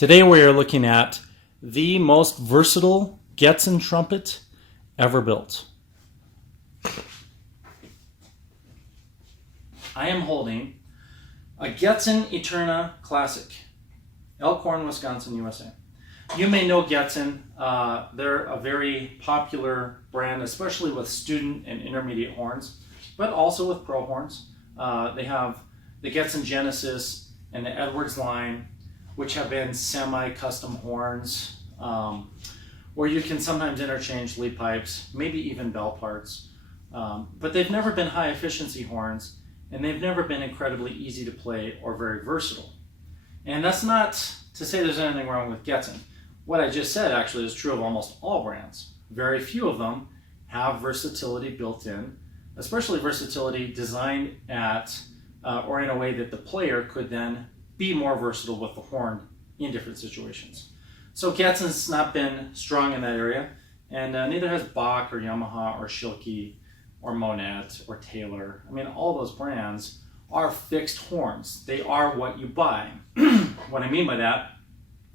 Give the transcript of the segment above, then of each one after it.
Today we are looking at the most versatile Getzen trumpet ever built. I am holding a Getzen Eterna Classic, Elkhorn, Wisconsin, USA. You may know Getzen. They're a very popular brand, especially with student and intermediate horns, but also with pro horns. They have the Getzen Genesis and the Edwards line, which have been semi-custom horns, where you can sometimes interchange lead pipes, maybe even bell parts. But they've never been high efficiency horns, and they've never been incredibly easy to play or very versatile. And that's not to say there's anything wrong with Getzen. What I just said actually is true of almost all brands. Very few of them have versatility built in, especially versatility designed at or in a way that the player could then be more versatile with the horn in different situations. So Getzen's not been strong in that area, and neither has Bach or Yamaha or Schilke or Monette or Taylor. I mean, all those brands are fixed horns. They are what you buy. What I mean by that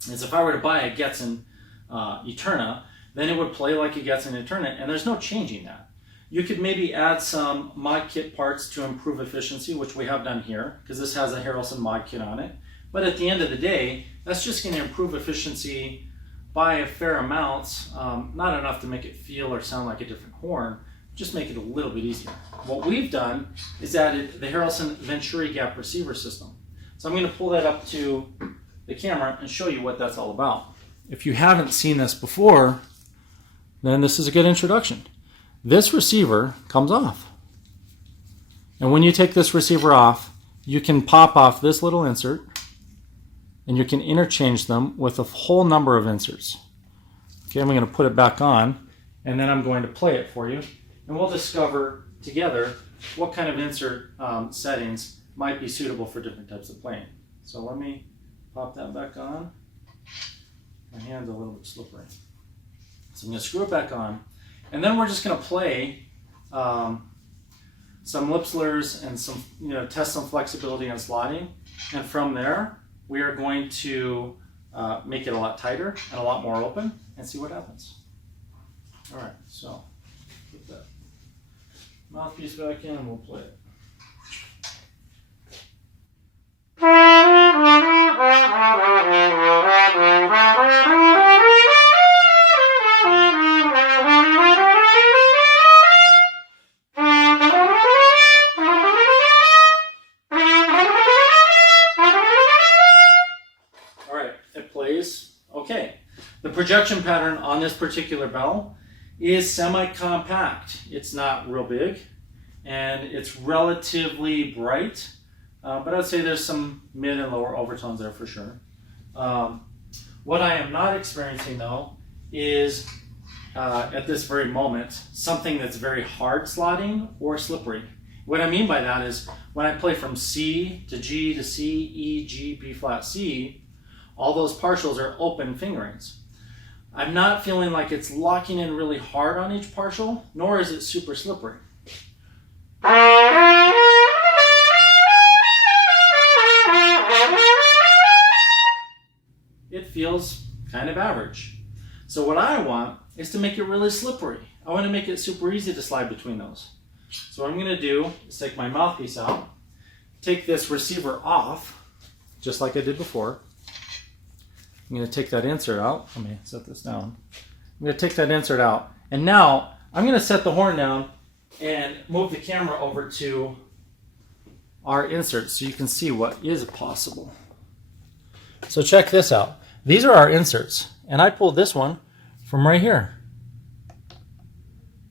is if I were to buy a Getzen Eterna, then it would play like a Getzen Eterna, and there's no changing that. You could maybe add some mod kit parts to improve efficiency, which we have done here, because this has a Harrelson mod kit on it. But at the end of the day, that's just going to improve efficiency by a fair amount, not enough to make it feel or sound like a different horn, just make it a little bit easier. What we've done is added the Harrelson Venturi gap receiver system. So I'm going to pull that up to the camera and show you what that's all about. If you haven't seen this before, then this is a good introduction. This receiver comes off. And when you take this receiver off, you can pop off this little insert, and you can interchange them with a whole number of inserts. Okay, I'm going to put it back on, and then I'm going to play it for you, and we'll discover together what kind of insert settings might be suitable for different types of playing. So let me pop that back on. My hand's a little bit slippery. So I'm going to screw it back on, and then we're just going to play some lip slurs and some, test some flexibility and slotting, and from there we are going to make it a lot tighter and a lot more open and see what happens. All right, so put that mouthpiece back in and we'll play it. Okay, the projection pattern on this particular bell is semi-compact. It's not real big, and it's relatively bright, but I'd say there's some mid and lower overtones there for sure. What I am not experiencing though is, at this very moment, something that's very hard slotting or slippery. What I mean by that is when I play from C to G to C, E, G, B flat, C, all those partials are open fingerings. I'm not feeling like it's locking in really hard on each partial, nor is it super slippery. It feels kind of average. So what I want is to make it really slippery. I want to make it super easy to slide between those. So what I'm going to do is take my mouthpiece out, take this receiver off, just like I did before. I'm going to take that insert out. Let me set this down. I'm going to take that insert out. And now I'm going to set the horn down and move the camera over to our inserts so you can see what is possible. So check this out. These are our inserts. And I pulled this one from right here.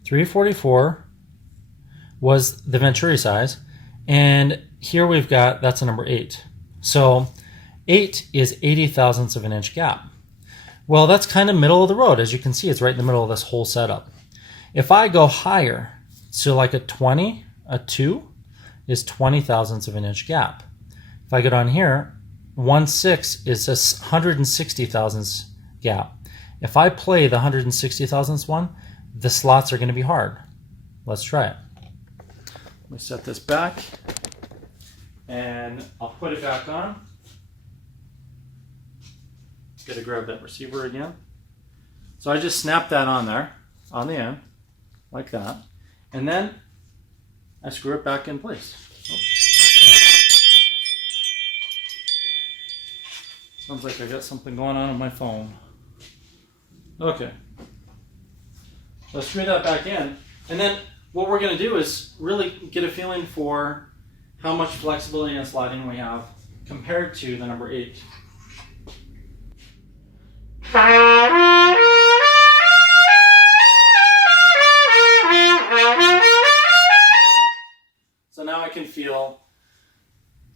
344 was the Venturi size. And here we've got, that's a number 8. So 8 is 80 thousandths of an inch gap. Well, that's kind of middle of the road. As you can see, it's right in the middle of this whole setup. If I go higher, so like a 20, a 2 is 20 thousandths of an inch gap. If I go down here, 1/6 is a 160 thousandths gap. If I play the 160 thousandths one, the slots are going to be hard. Let's try it. Let me set this back, and I'll put it back on. Gotta grab that receiver again. So I just snap that on there, on the end, like that. And then I screw it back in place. Oh. Sounds like I got something going on my phone. Okay. So screw that back in. And then what we're going to do is really get a feeling for how much flexibility and sliding we have compared to the number 8. So now I can feel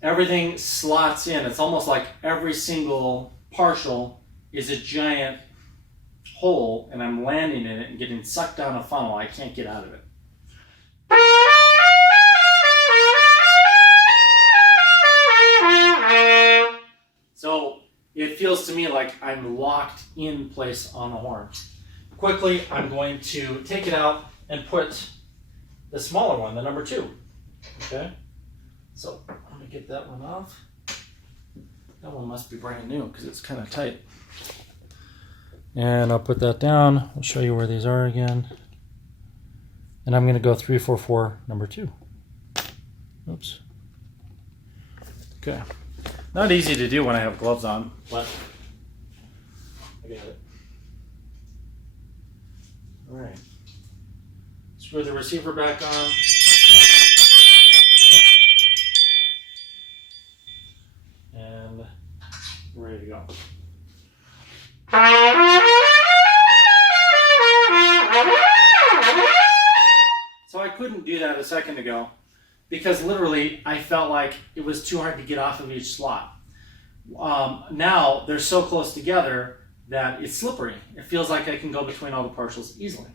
everything slots in. It's almost like every single partial is a giant hole and I'm landing in it and getting sucked down a funnel. I can't get out of it. So it feels to me like I'm locked in place on the horn. Quickly, I'm going to take it out and put the smaller one, the number 2. Okay? So let me get that one off. That one must be brand new because it's kind of tight. And I'll put that down. I'll show you where these are again. And I'm going to go 3, 4, 4, number 2. Oops. Okay. Not easy to do when I have gloves on, but I got it. All right. Screw the receiver back on. And we're ready to go. So I couldn't do that a second ago because literally I felt like it was too hard to get off of each slot. Now they're so close together that it's slippery. It feels like I can go between all the partials easily.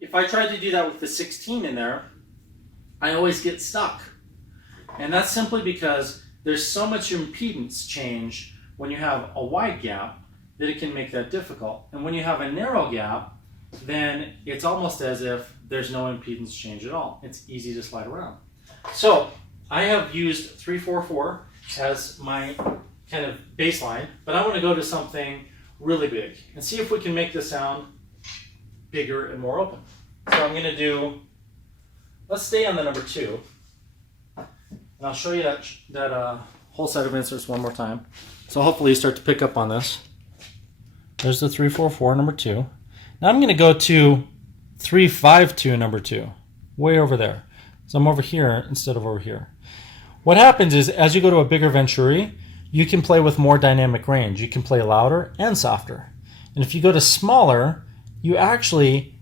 If I tried to do that with the 16 in there, I always get stuck. And that's simply because there's so much impedance change when you have a wide gap that it can make that difficult. And when you have a narrow gap, then it's almost as if there's no impedance change at all. It's easy to slide around. So I have used 3, 4, 4 as my kind of baseline, but I want to go to something really big and see if we can make the sound bigger and more open. So I'm going to do, let's stay on the number 2. And I'll show you that whole set of inserts one more time. So hopefully you start to pick up on this. There's the 3, 4, 4, number 2. Now I'm going to go to 3, 5, 2, number 2. Way over there. So I'm over here instead of over here. What happens is as you go to a bigger Venturi, you can play with more dynamic range. You can play louder and softer. And if you go to smaller, you actually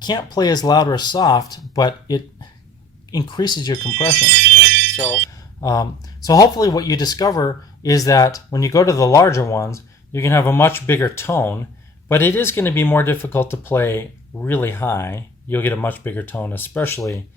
can't play as loud or soft, but it increases your compression. So hopefully what you discover is that when you go to the larger ones, you can have a much bigger tone, but it is going to be more difficult to play really high. You'll get a much bigger tone, especially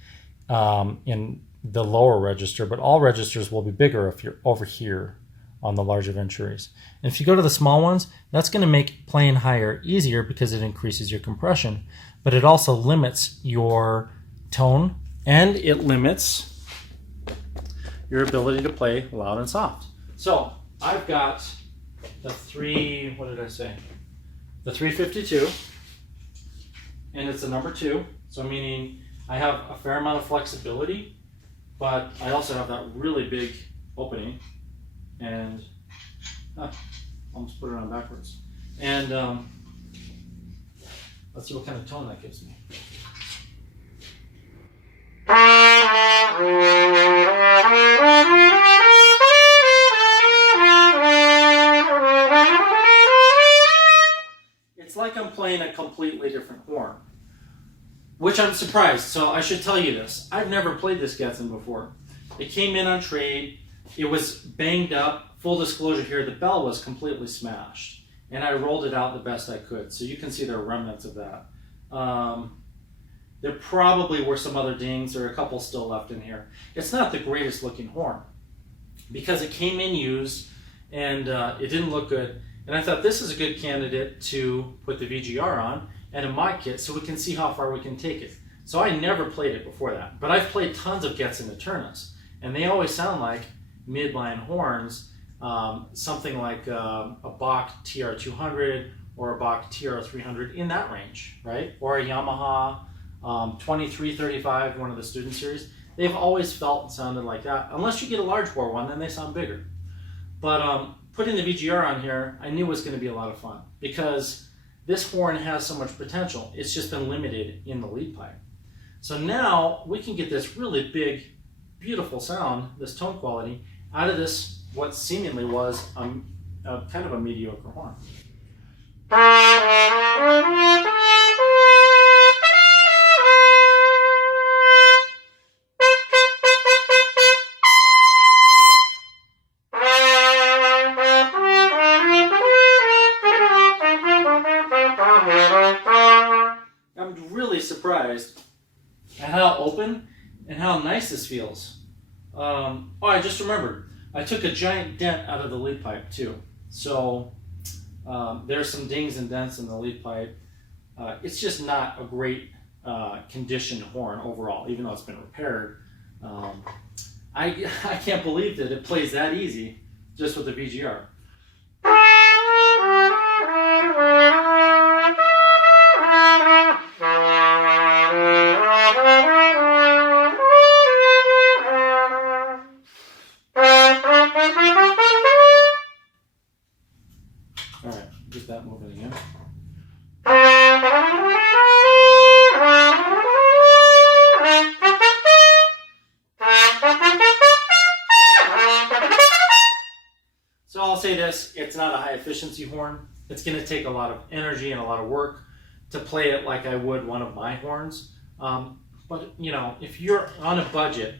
in the lower register, but all registers will be bigger if you're over here on the larger Venturis. And if you go to the small ones, that's going to make playing higher easier because it increases your compression, but it also limits your tone and it limits your ability to play loud and soft. So I've got the 352, and it's a number 2, so meaning I have a fair amount of flexibility, but I also have that really big opening, and almost put it on backwards. And let's see what kind of tone that gives me. It's like I'm playing a completely different horn, which I'm surprised. So I should tell you this. I've never played this Getzen before. It came in on trade. It was banged up. Full disclosure here, the bell was completely smashed. And I rolled it out the best I could. So you can see there are remnants of that. There probably were some other dings. There are a couple still left in here. It's not the greatest looking horn because it came in used and it didn't look good. And I thought this is a good candidate to put the VGR on and a mod kit so we can see how far we can take it. So I never played it before that. But I've played tons of Getzen Eternas, and they always sound like midline horns, something like a Bach TR200 or a Bach TR300 in that range, right? Or a Yamaha 2335, one of the student series. They've always felt and sounded like that. Unless you get a large bore one, then they sound bigger. But putting the VGR on here, I knew was going to be a lot of fun because this horn has so much potential. It's just been limited in the lead pipe. So now we can get this really big, beautiful sound, this tone quality, out of this, what seemingly was kind of a mediocre horn. I'm really surprised at how open and how nice this feels. Oh, I just remembered. I took a giant dent out of the lead pipe too. So there's some dings and dents in the lead pipe. It's just not a great conditioned horn overall, even though it's been repaired. I can't believe that it plays that easy just with the VGR. All right, get that moving again. So I'll say this, it's not a high efficiency horn. It's going to take a lot of energy and a lot of work to play it like I would one of my horns. But you know, if you're on a budget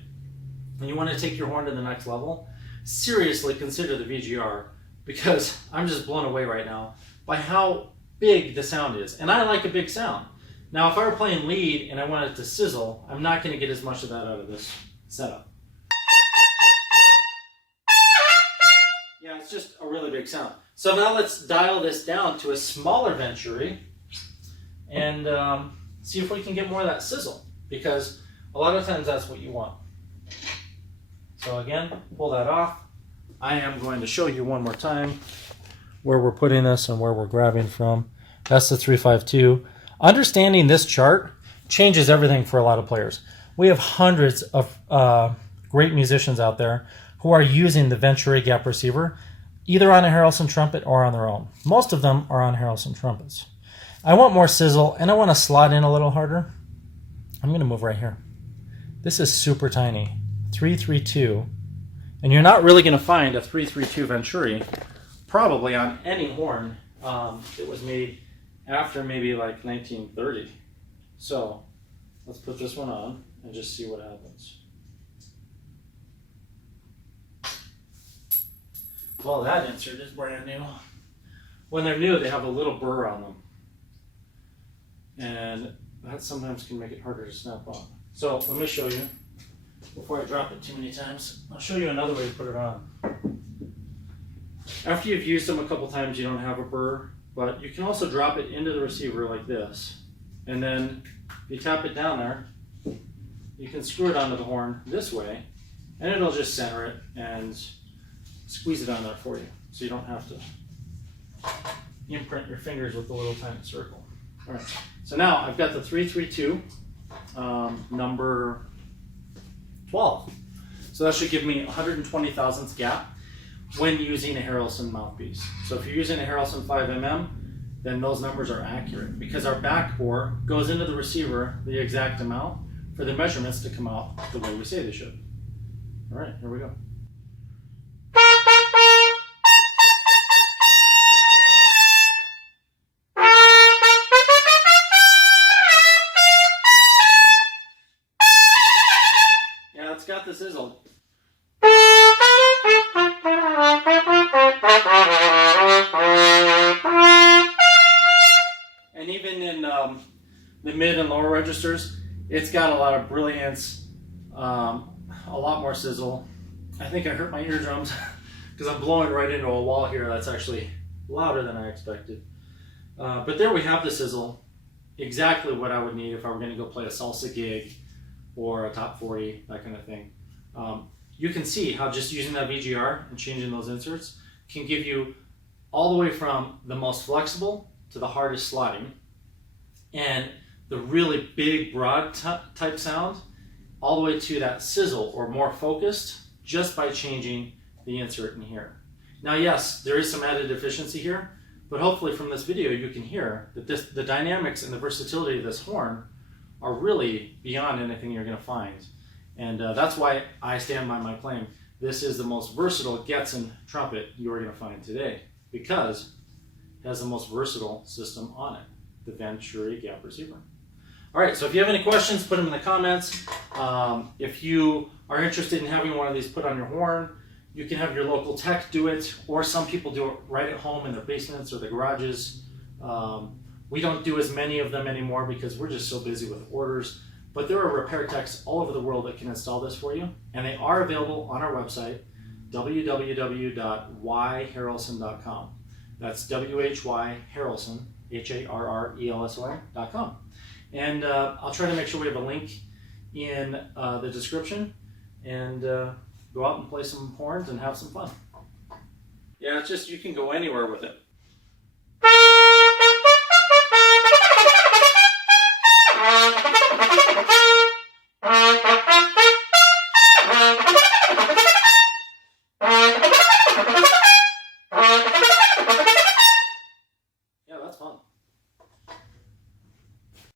and you want to take your horn to the next level, seriously consider the VGR, because I'm just blown away right now by how big the sound is. And I like a big sound. Now, if I were playing lead and I wanted to sizzle, I'm not going to get as much of that out of this setup. Yeah, it's just a really big sound. So now let's dial this down to a smaller Venturi and see if we can get more of that sizzle, because a lot of times that's what you want. So again, pull that off. I am going to show you one more time where we're putting this and where we're grabbing from. That's the 352. Understanding this chart changes everything for a lot of players. We have hundreds of great musicians out there who are using the Venturi gap receiver either on a Harrelson trumpet or on their own. Most of them are on Harrelson trumpets. I want more sizzle and I want to slot in a little harder. I'm going to move right here. This is super tiny, 332. And you're not really going to find a 332 Venturi probably on any horn that was made after maybe like 1930. So let's put this one on and just see what happens. Well, that insert is brand new. When they're new, they have a little burr on them. And that sometimes can make it harder to snap on. So let me show you. Before I drop it too many times, I'll show you another way to put it on. After you've used them a couple times, you don't have a burr, but you can also drop it into the receiver like this. And then if you tap it down there, you can screw it onto the horn this way, and it'll just center it and squeeze it on there for you. So you don't have to imprint your fingers with the little tiny circle. All right, so now I've got the 332, number 12. So that should give me 120 thousandths gap when using a Harrelson mouthpiece. So if you're using a Harrelson 5mm, then those numbers are accurate because our back bore goes into the receiver the exact amount for the measurements to come out the way we say they should. All right, here we go. Yeah, it's got the sizzle. And even in the mid and lower registers, it's got a lot of brilliance, a lot more sizzle. I think I hurt my eardrums because I'm blowing right into a wall here that's actually louder than I expected. But there we have the sizzle. exactly what I would need if I were going to go play a salsa gig or a top 40, that kind of thing. You can see how just using that VGR and changing those inserts can give you all the way from the most flexible to the hardest slotting, and the really big broad type sound all the way to that sizzle or more focused just by changing the insert in here. Now yes, there is some added efficiency here, but hopefully from this video you can hear that the dynamics and the versatility of this horn are really beyond anything you're going to find. And that's why I stand by my claim. This is the most versatile Getzen trumpet you are going to find today, because it has the most versatile system on it, the Venturi gap receiver. All right, so if you have any questions, put them in the comments. If you are interested in having one of these put on your horn, you can have your local tech do it, or some people do it right at home in their basements or their garages. We don't do as many of them anymore because we're just so busy with orders, but there are repair techs all over the world that can install this for you, and they are available on our website, www.yharrelson.com. That's W-H-Y Harrelson, Harrelson.com. And I'll try to make sure we have a link in the description, and go out and play some horns and have some fun. Yeah, it's just, you can go anywhere with it.